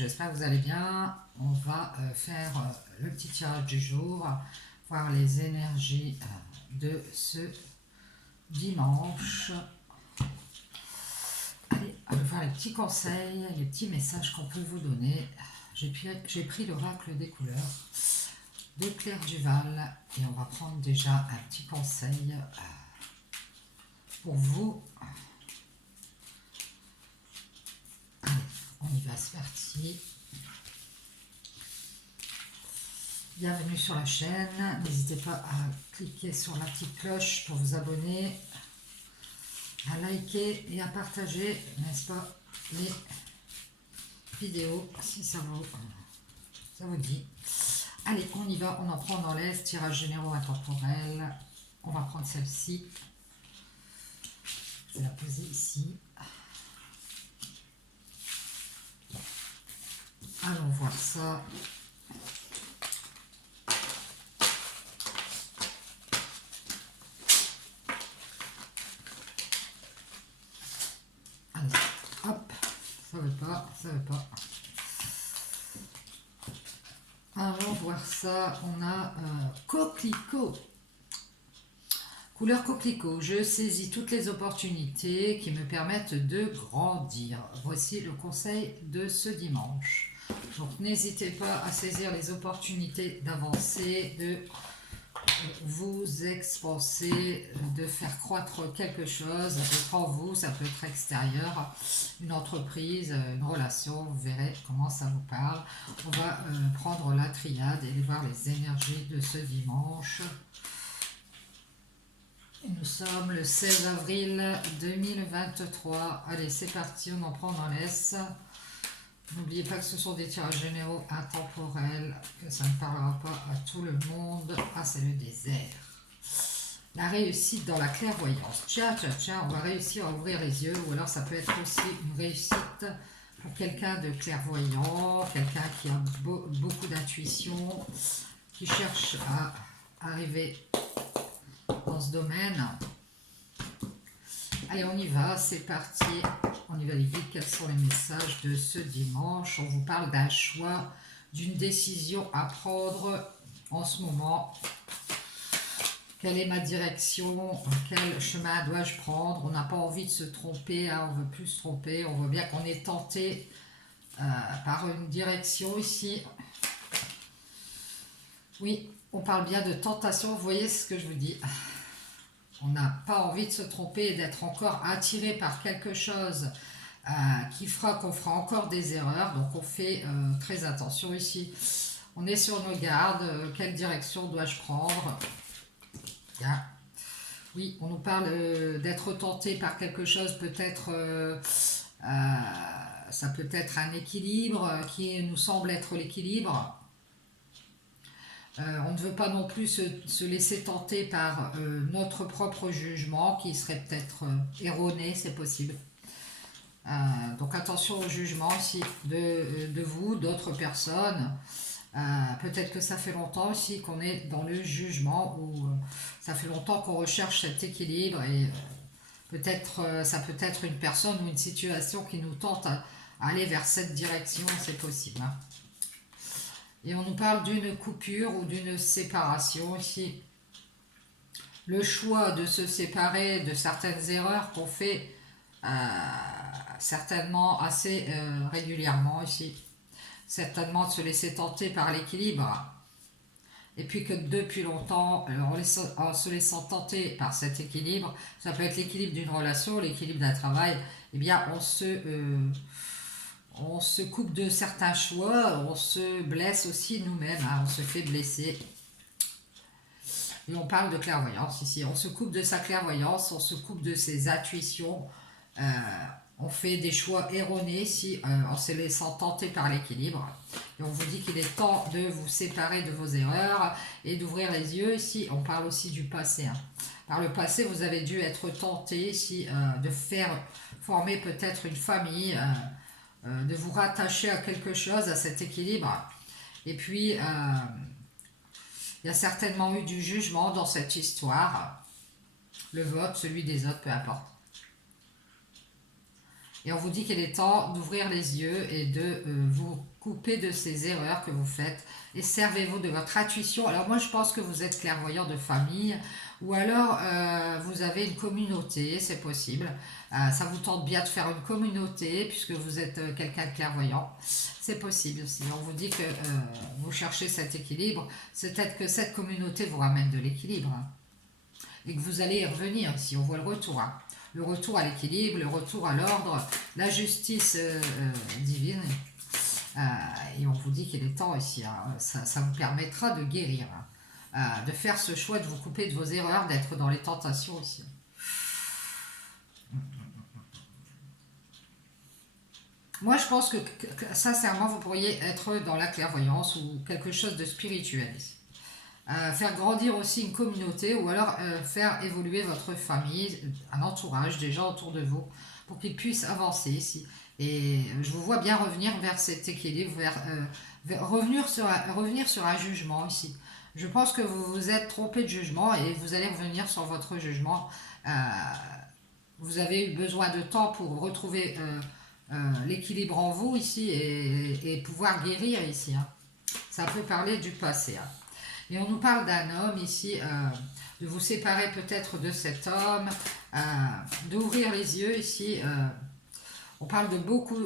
j'espère que vous allez bien. On va faire le petit tirage du jour, voir les énergies de ce dimanche. Allez, on va voir les petits conseils, les petits messages qu'on peut vous donner. J'ai pris l'oracle des couleurs de Claire Duval et on va prendre déjà un petit conseil pour vous. Allez, on y va, c'est parti. Bienvenue sur la chaîne, n'hésitez pas à cliquer sur la petite cloche pour vous abonner, à liker et à partager, n'est-ce pas, les vidéos si ça vous dit. Allez, on y va, on en prend dans l'Est, tirage généraux intemporel. On va prendre celle-ci, je vais la poser ici. Allons voir ça. Allez, hop, ça veut pas. Allons voir ça, on a coquelicot. Couleur coquelicot, je saisis toutes les opportunités qui me permettent de grandir. Voici le conseil de ce dimanche. Donc n'hésitez pas à saisir les opportunités d'avancer, de vous expanser, de faire croître quelque chose. Ça peut être en vous, ça peut être extérieur, une entreprise, une relation, vous verrez comment ça vous parle. On va prendre la triade et voir les énergies de ce dimanche. Et nous sommes le 16 avril 2023. Allez, c'est parti, on en prend dans l'Est. N'oubliez pas que ce sont des tirages généraux intemporels, que ça ne parlera pas à tout le monde. Ah, c'est le désert. La réussite dans la clairvoyance. Tiens, on va réussir à ouvrir les yeux, ou alors ça peut être aussi une réussite pour quelqu'un de clairvoyant, quelqu'un qui a beaucoup d'intuition, qui cherche à arriver dans ce domaine. Allez, on y va, c'est parti. On y va les vite. Quels sont les messages de ce dimanche? On vous parle d'un choix, d'une décision à prendre en ce moment. Quelle est ma direction? Quel chemin dois-je prendre? On n'a pas envie de se tromper, hein, on ne veut plus se tromper. On voit bien qu'on est tenté par une direction ici. Oui, on parle bien de tentation, vous voyez ce que je vous dis. On n'a pas envie de se tromper et d'être encore attiré par quelque chose qui fera qu'on fera encore des erreurs. Donc on fait très attention ici. On est sur nos gardes. Quelle direction dois-je prendre? Bien. Oui, on nous parle d'être tenté par quelque chose, peut-être ça peut être un équilibre qui nous semble être l'équilibre. On ne veut pas non plus se laisser tenter par notre propre jugement qui serait peut-être erroné, c'est possible. Donc attention au jugement ici de vous, d'autres personnes. Peut-être que ça fait longtemps aussi qu'on est dans le jugement, ou ça fait longtemps qu'on recherche cet équilibre, et peut-être ça peut être une personne ou une situation qui nous tente à aller vers cette direction, c'est possible. Hein. Et on nous parle d'une coupure ou d'une séparation ici. Le choix de se séparer de certaines erreurs qu'on fait certainement assez régulièrement ici. Certainement de se laisser tenter par l'équilibre. Et puis que depuis longtemps, en se laissant tenter par cet équilibre, ça peut être l'équilibre d'une relation, l'équilibre d'un travail, eh bien on se coupe de certains choix, on se blesse aussi nous-mêmes, hein, on se fait blesser. Et on parle de clairvoyance ici. On se coupe de sa clairvoyance, on se coupe de ses intuitions. On fait des choix erronés ici, en se laissant tenter par l'équilibre. Et on vous dit qu'il est temps de vous séparer de vos erreurs et d'ouvrir les yeux. Ici, on parle aussi du passé. Hein. Par le passé, vous avez dû être tenté ici de faire former peut-être une famille, de vous rattacher à quelque chose, à cet équilibre. Et puis, il y a certainement eu du jugement dans cette histoire. Le vote, celui des autres, peu importe. Et on vous dit qu'il est temps d'ouvrir les yeux et de vous couper de ces erreurs que vous faites. Et servez-vous de votre intuition. Alors moi, je pense que vous êtes clairvoyant de famille. Ou alors, vous avez une communauté, c'est possible. Ça vous tente bien de faire une communauté, puisque vous êtes quelqu'un de clairvoyant. C'est possible aussi. On vous dit que vous cherchez cet équilibre. C'est peut-être que cette communauté vous ramène de l'équilibre, hein, et que vous allez y revenir ici. On voit le retour, hein. Le retour à l'équilibre, le retour à l'ordre, la justice divine. Et on vous dit qu'il est temps ici, hein. Ça vous permettra de guérir, hein, de faire ce choix, de vous couper de vos erreurs, d'être dans les tentations ici. Moi, je pense que sincèrement, vous pourriez être dans la clairvoyance ou quelque chose de spirituel ici. Faire grandir aussi une communauté ou alors faire évoluer votre famille, un entourage, des gens autour de vous, pour qu'ils puissent avancer ici. Et je vous vois bien revenir vers cet équilibre, revenir sur un jugement ici. Je pense que vous vous êtes trompé de jugement et vous allez revenir sur votre jugement. Euh, vous avez eu besoin de temps pour retrouver l'équilibre en vous ici et pouvoir guérir ici, hein. Ça peut parler du passé, hein. Et on nous parle d'un homme ici, de vous séparer peut-être de cet homme, d'ouvrir les yeux ici. On parle de beaucoup,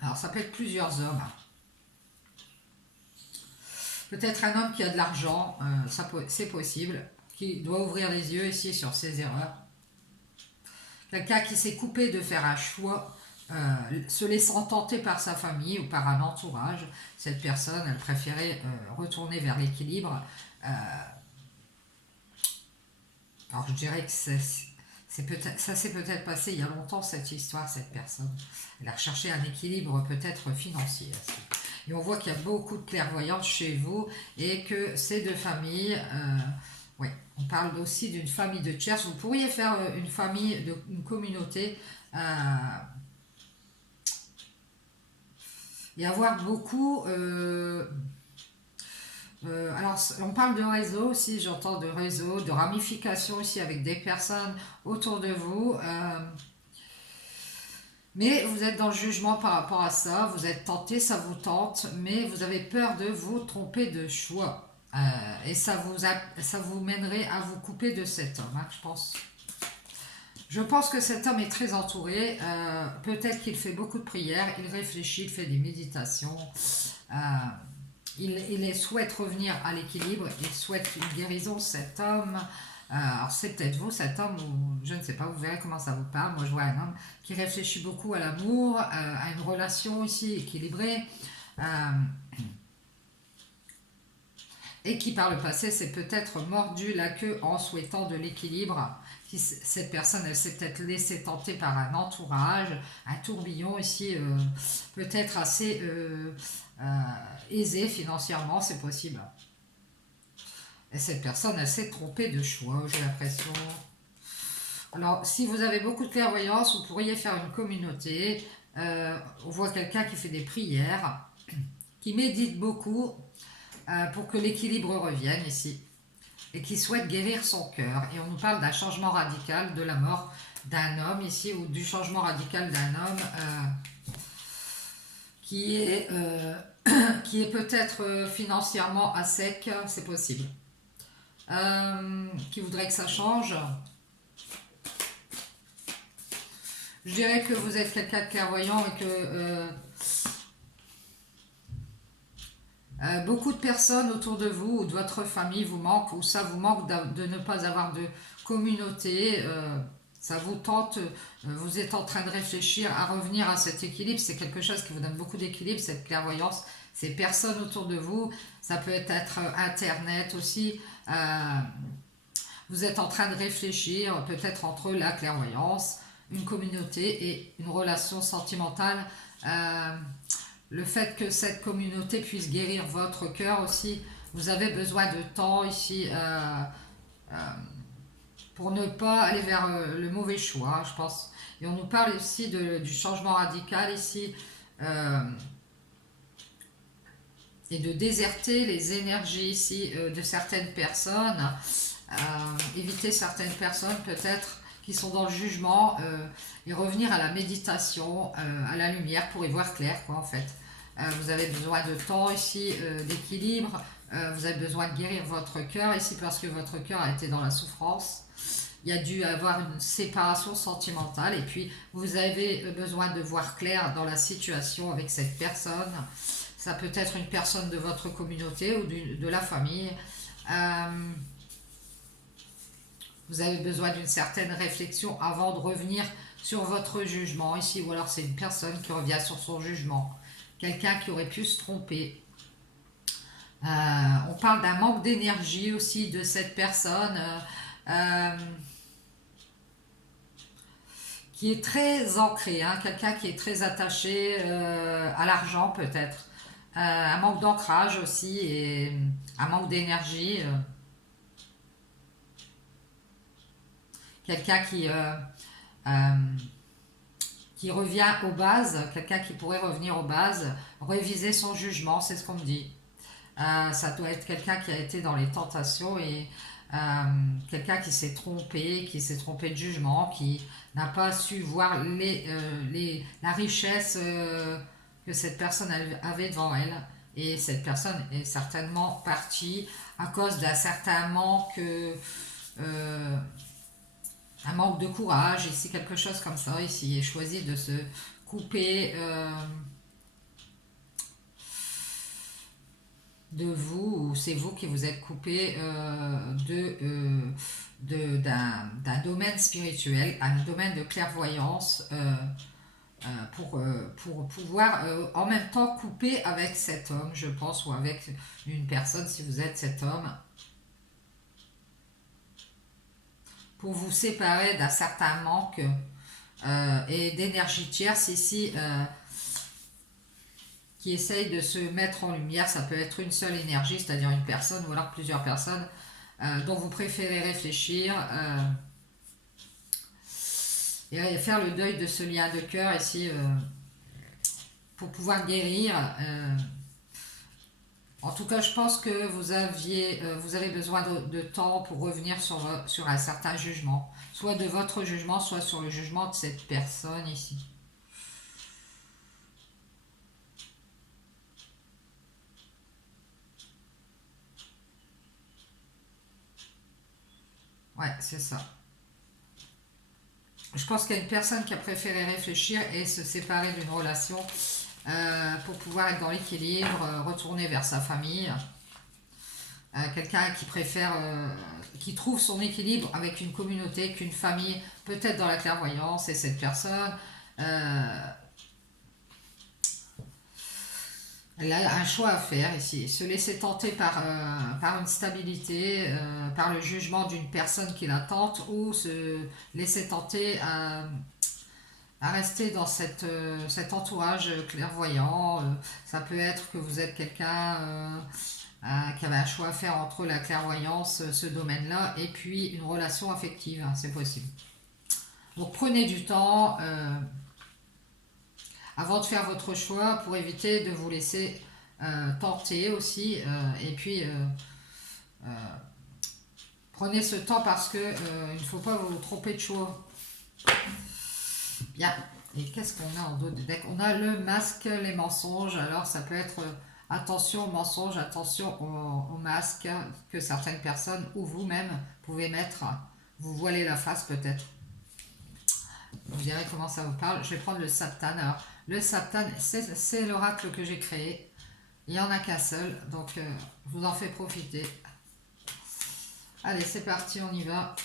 alors ça peut être plusieurs hommes. Peut-être un homme qui a de l'argent, c'est possible, qui doit ouvrir les yeux ici sur ses erreurs. Quelqu'un qui s'est coupé de faire un choix, se laissant tenter par sa famille ou par un entourage. Cette personne, elle préférait retourner vers l'équilibre. Alors je dirais que ça s'est peut-être passé il y a longtemps, cette histoire, cette personne. Elle a recherché un équilibre peut-être financier. Et on voit qu'il y a beaucoup de clairvoyance chez vous et que ces deux familles, oui, on parle aussi d'une famille de tiers. Vous pourriez faire une famille, une communauté, et avoir beaucoup... alors, on parle de réseau aussi, j'entends de réseau, de ramification aussi avec des personnes autour de vous. Mais vous êtes dans le jugement par rapport à ça, vous êtes tenté, ça vous tente, mais vous avez peur de vous tromper de choix. Et ça vous mènerait à vous couper de cet homme, hein, je pense. Je pense que cet homme est très entouré. Peut-être qu'il fait beaucoup de prières, il réfléchit, il fait des méditations. Il souhaite revenir à l'équilibre, il souhaite une guérison, cet homme. Alors c'est peut-être vous, cet homme, ou je ne sais pas, vous verrez comment ça vous parle. Moi je vois un homme qui réfléchit beaucoup à l'amour, à une relation ici équilibrée, et qui par le passé s'est peut-être mordu la queue en souhaitant de l'équilibre. Cette personne, elle s'est peut-être laissée tenter par un entourage, un tourbillon ici, peut-être assez aisé financièrement, c'est possible. Et cette personne, elle s'est trompée de choix, j'ai l'impression. Alors, si vous avez beaucoup de clairvoyance, vous pourriez faire une communauté. On voit quelqu'un qui fait des prières, qui médite beaucoup pour que l'équilibre revienne ici. Et qui souhaite guérir son cœur. Et on nous parle d'un changement radical, de la mort d'un homme ici, ou du changement radical d'un homme qui est peut-être financièrement à sec, c'est possible. Qui voudrait que ça change. Je dirais que vous êtes quelqu'un de clairvoyant et que beaucoup de personnes autour de vous ou de votre famille vous manquent, ou ça vous manque de ne pas avoir de communauté, ça vous tente, vous êtes en train de réfléchir à revenir à cet équilibre, c'est quelque chose qui vous donne beaucoup d'équilibre, cette clairvoyance, ces personnes autour de vous, ça peut être Internet aussi, vous êtes en train de réfléchir peut-être entre la clairvoyance, une communauté et une relation sentimentale, le fait que cette communauté puisse guérir votre cœur aussi, vous avez besoin de temps ici pour ne pas aller vers le mauvais choix, je pense. Et on nous parle aussi du changement radical ici, et de déserter les énergies ici de certaines personnes, éviter certaines personnes peut-être qui sont dans le jugement, et revenir à la méditation, à la lumière pour y voir clair, quoi, en fait. Vous avez besoin de temps ici, d'équilibre. Vous avez besoin de guérir votre cœur ici parce que votre cœur a été dans la souffrance. Il y a dû avoir une séparation sentimentale et puis vous avez besoin de voir clair dans la situation avec cette personne. Ça peut être une personne de votre communauté ou de la famille. Vous avez besoin d'une certaine réflexion avant de revenir sur votre jugement ici, ou alors c'est une personne qui revient sur son jugement. Quelqu'un qui aurait pu se tromper. On parle d'un manque d'énergie aussi de cette personne qui est très ancrée, hein, quelqu'un qui est très attaché à l'argent peut-être. Un manque d'ancrage aussi et un manque d'énergie. Quelqu'un qui revient aux bases, quelqu'un qui pourrait revenir aux bases, réviser son jugement, c'est ce qu'on me dit. Ça doit être quelqu'un qui a été dans les tentations et quelqu'un qui s'est trompé de jugement, qui n'a pas su voir la richesse que cette personne avait devant elle. Et cette personne est certainement partie à cause d'un certain manque, un manque de courage, ici quelque chose comme ça, ici, et choisi de se couper de vous, ou c'est vous qui vous êtes coupé d'un domaine spirituel, un domaine de clairvoyance, pour pouvoir en même temps couper avec cet homme, je pense, ou avec une personne si vous êtes cet homme, pour vous séparer d'un certain manque et d'énergie tierce ici qui essaye de se mettre en lumière. Ça peut être une seule énergie, c'est-à-dire une personne ou alors plusieurs personnes dont vous préférez réfléchir et faire le deuil de ce lien de cœur ici pour pouvoir guérir. En tout cas, je pense que vous avez besoin de temps pour revenir sur un certain jugement, soit de votre jugement, soit sur le jugement de cette personne ici. Ouais, c'est ça. Je pense qu'il y a une personne qui a préféré réfléchir et se séparer d'une relation pour pouvoir être dans l'équilibre, retourner vers sa famille. Quelqu'un qui préfère, qui trouve son équilibre avec une communauté, qu'une famille, peut-être dans la clairvoyance, et cette personne, elle a un choix à faire ici. Se laisser tenter par une stabilité, par le jugement d'une personne qui la tente, ou se laisser tenter à rester dans cet entourage clairvoyant. Ça peut être que vous êtes quelqu'un qui avait un choix à faire entre la clairvoyance, ce domaine-là, et puis une relation affective, hein, c'est possible. Donc prenez du temps avant de faire votre choix pour éviter de vous laisser tenter aussi. Et puis prenez ce temps parce que il ne faut pas vous tromper de choix. Bien. Et qu'est-ce qu'on a en dos de deck? On a le masque, les mensonges. Alors ça peut être attention aux mensonges, attention aux masques que certaines personnes ou vous-même pouvez mettre. Vous voilez la face peut-être. Vous verrez comment ça vous parle. Je vais prendre le Saptan. Alors, le Saptan, c'est l'oracle que j'ai créé. Il n'y en a qu'un seul, donc je vous en fais profiter. Allez, c'est parti, on y va.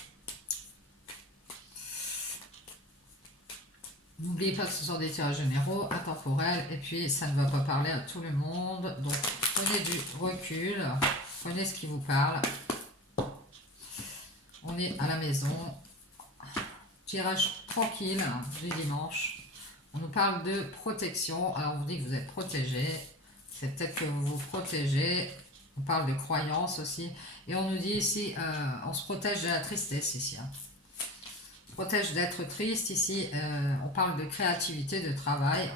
N'oubliez pas que ce sont des tirages généraux, intemporels, et puis ça ne va pas parler à tout le monde. Donc prenez du recul, prenez ce qui vous parle. On est à la maison. Tirage tranquille du dimanche. On nous parle de protection. Alors on vous dit que vous êtes protégé. C'est peut-être que vous vous protégez. On parle de croyance aussi. Et on nous dit ici, on se protège de la tristesse ici. Hein. On se protège d'être triste ici. On parle de créativité, de travail.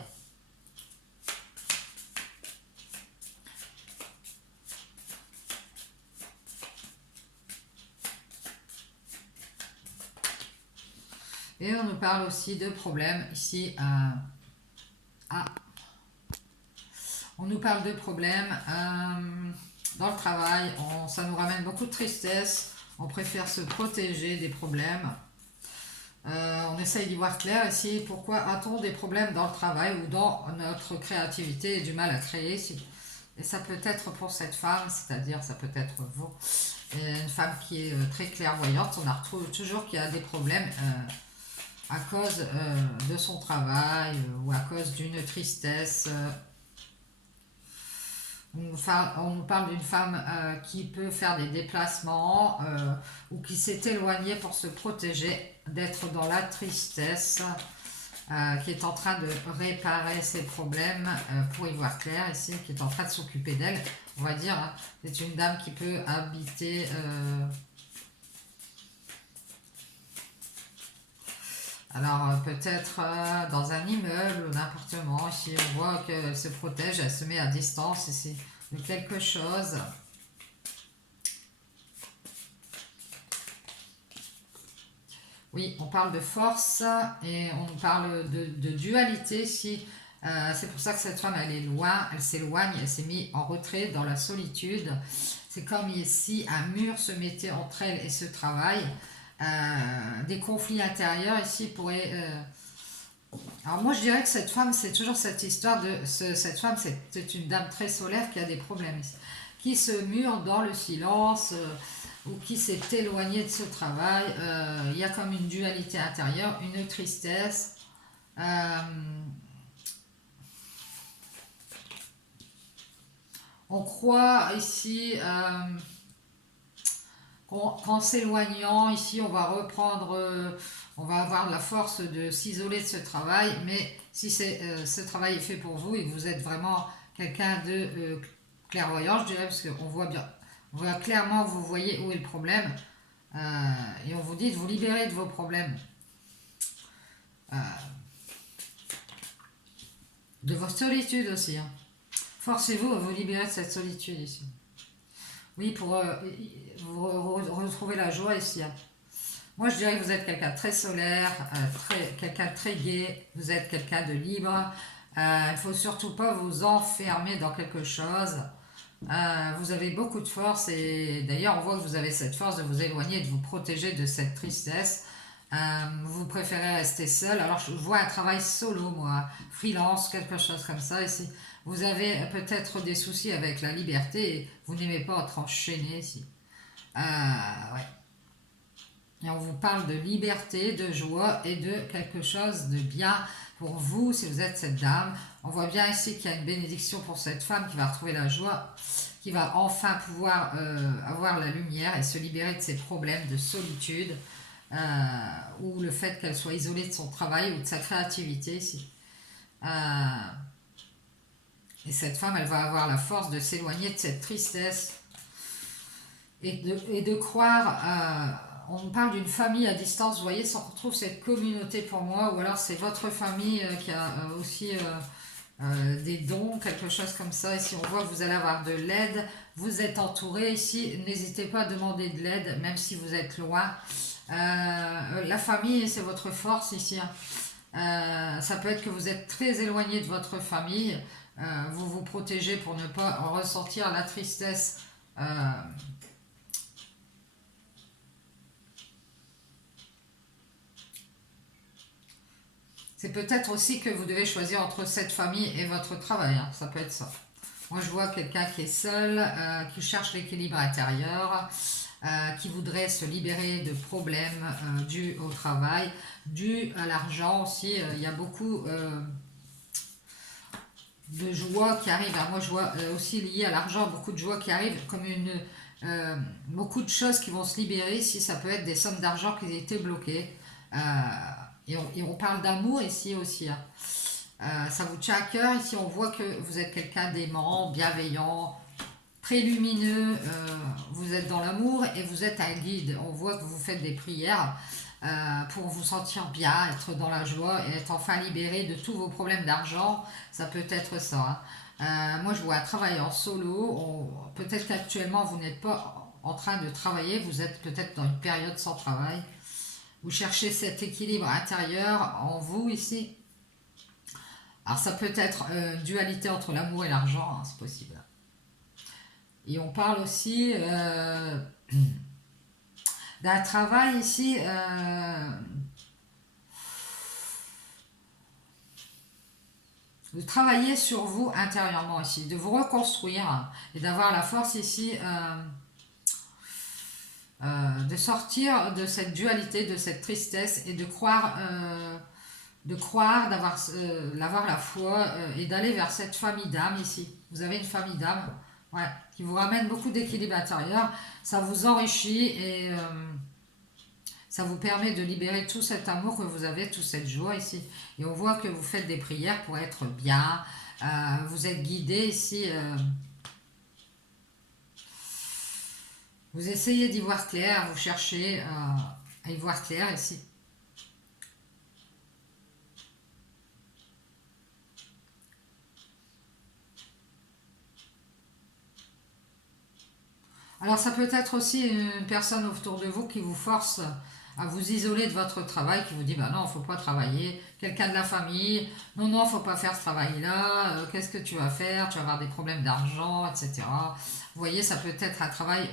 Et on nous parle aussi de problèmes ici. Ah, on nous parle de problèmes dans le travail. Ça nous ramène beaucoup de tristesse. On préfère se protéger des problèmes. On essaye d'y voir clair ici. Pourquoi a-t-on des problèmes dans le travail ou dans notre créativité et du mal à créer ici? Et ça peut être pour cette femme, c'est-à-dire ça peut être vous. Une femme qui est très clairvoyante, on a retrouvé toujours qu'il y a des problèmes à cause de son travail ou à cause d'une tristesse. On nous parle d'une femme qui peut faire des déplacements ou qui s'est éloignée pour se protéger d'être dans la tristesse, qui est en train de réparer ses problèmes pour y voir clair ici, qui est en train de s'occuper d'elle, on va dire. Hein. C'est une dame qui peut habiter... alors peut-être dans un immeuble ou un appartement, ici on voit qu'elle se protège, elle se met à distance ici de quelque chose. Oui, on parle de force et on parle de dualité ici. C'est pour ça que cette femme, elle est loin, elle s'éloigne, elle s'est mise en retrait dans la solitude. C'est comme si un mur se mettait entre elle et ce travail. Des conflits intérieurs ici pourraient... Alors moi je dirais que cette femme, c'est toujours cette histoire de... cette femme, c'est une dame très solaire qui a des problèmes ici. Qui se mure dans le silence... ou qui s'est éloigné de ce travail, il y a comme une dualité intérieure, une tristesse. On croit ici qu'en s'éloignant, ici on va reprendre, on va avoir la force de s'isoler de ce travail, mais si ce travail est fait pour vous et que vous êtes vraiment quelqu'un de clairvoyant, je dirais, parce qu'on voit bien. On voit clairement, vous voyez où est le problème. Et on vous dit de vous libérer de vos problèmes. De votre solitude aussi. Hein. Forcez-vous à vous libérer de cette solitude ici. Oui, pour retrouver la joie ici. Hein. Moi, je dirais que vous êtes quelqu'un de très solaire, quelqu'un de très gai. Vous êtes quelqu'un de libre. Il ne faut surtout pas vous enfermer dans quelque chose. Vous avez beaucoup de force et d'ailleurs on voit que vous avez cette force de vous éloigner, de vous protéger de cette tristesse. Vous préférez rester seul. Alors je vois un travail solo, moi, freelance, quelque chose comme ça ici. Vous avez peut-être des soucis avec la liberté et vous n'aimez pas être enchaîné ici. Ouais. Et on vous parle de liberté, de joie et de quelque chose de bien pour vous si vous êtes cette dame. On voit bien ici qu'il y a une bénédiction pour cette femme qui va retrouver la joie, qui va enfin pouvoir avoir la lumière et se libérer de ses problèmes de solitude ou le fait qu'elle soit isolée de son travail ou de sa créativité ici. Et cette femme, elle va avoir la force de s'éloigner de cette tristesse et de croire... on parle d'une famille à distance, vous voyez, on retrouve cette communauté pour moi, ou alors c'est votre famille qui a aussi des dons, quelque chose comme ça. Ici, on voit que vous allez avoir de l'aide, vous êtes entouré. Ici, n'hésitez pas à demander de l'aide, même si vous êtes loin. La famille, c'est votre force ici. Ça peut être que vous êtes très éloigné de votre famille, vous vous protégez pour ne pas ressentir la tristesse. C'est peut-être aussi que vous devez choisir entre cette famille et votre travail, hein. Ça peut être ça. Moi, je vois quelqu'un qui est seul, qui cherche l'équilibre intérieur, qui voudrait se libérer de problèmes dus au travail, dus à l'argent aussi. Il y a beaucoup de joie qui arrive. Alors moi, je vois aussi lié à l'argent, beaucoup de joie qui arrive, comme beaucoup de choses qui vont se libérer. Si ça peut être des sommes d'argent qui étaient bloquées. Et on parle d'amour ici aussi. Hein. Ça vous tient à cœur. Ici, on voit que vous êtes quelqu'un d'aimant, bienveillant, très lumineux. Vous êtes dans l'amour et vous êtes un guide. On voit que vous faites des prières pour vous sentir bien, être dans la joie et être enfin libéré de tous vos problèmes d'argent. Ça peut être ça. Hein. Moi, je vois un travail en solo. Peut-être qu'actuellement, vous n'êtes pas en train de travailler. Vous êtes peut-être dans une période sans travail. Vous cherchez cet équilibre intérieur en vous ici. Alors ça peut être une dualité entre l'amour et l'argent, hein, c'est possible. Et on parle aussi d'un travail ici, de travailler sur vous intérieurement ici, de vous reconstruire et d'avoir la force ici de sortir de cette dualité, de cette tristesse et de croire, d'avoir la foi et d'aller vers cette famille d'âme ici. Vous avez une famille d'âme, ouais, qui vous ramène beaucoup d'équilibre intérieur. Ça vous enrichit et ça vous permet de libérer tout cet amour que vous avez, toute cette joie ici. Et on voit que vous faites des prières pour être bien. Vous êtes guidé ici. Vous essayez d'y voir clair, vous cherchez à y voir clair ici. Alors ça peut être aussi une personne autour de vous qui vous force à vous isoler de votre travail, qui vous dit bah non, il ne faut pas travailler, quelqu'un de la famille, non, non, il ne faut pas faire ce travail-là, qu'est-ce que tu vas faire, tu vas avoir des problèmes d'argent, etc. Vous voyez, ça peut être un travail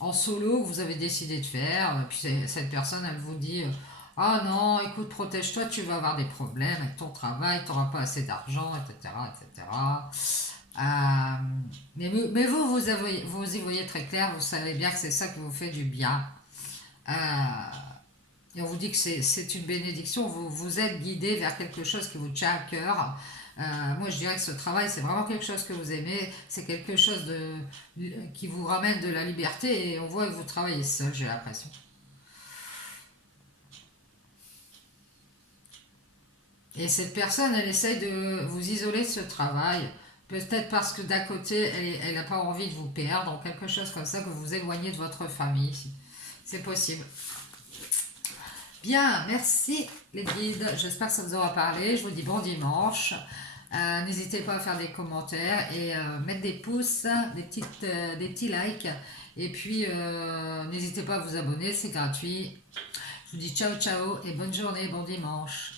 en solo que vous avez décidé de faire, puis cette personne, elle vous dit ah non, écoute, protège-toi, tu vas avoir des problèmes avec ton travail, tu n'auras pas assez d'argent, etc., etc. Mais vous, vous y voyez très clair, vous savez bien que c'est ça qui vous fait du bien. Euh, et on vous dit que c'est une bénédiction, vous êtes guidé vers quelque chose qui vous tient à cœur. Moi, je dirais que ce travail, c'est vraiment quelque chose que vous aimez, c'est quelque chose qui vous ramène de la liberté et on voit que vous travaillez seul, j'ai l'impression. Et cette personne, elle essaye de vous isoler de ce travail. Peut-être parce que d'un côté, elle n'a pas envie de vous perdre, ou quelque chose comme ça, que vous vous éloignez de votre famille. C'est possible. Bien, merci les guides. J'espère que ça vous aura parlé. Je vous dis bon dimanche. N'hésitez pas à faire des commentaires et mettre des pouces, des petits likes. Et puis, n'hésitez pas à vous abonner, c'est gratuit. Je vous dis ciao ciao et bonne journée, bon dimanche.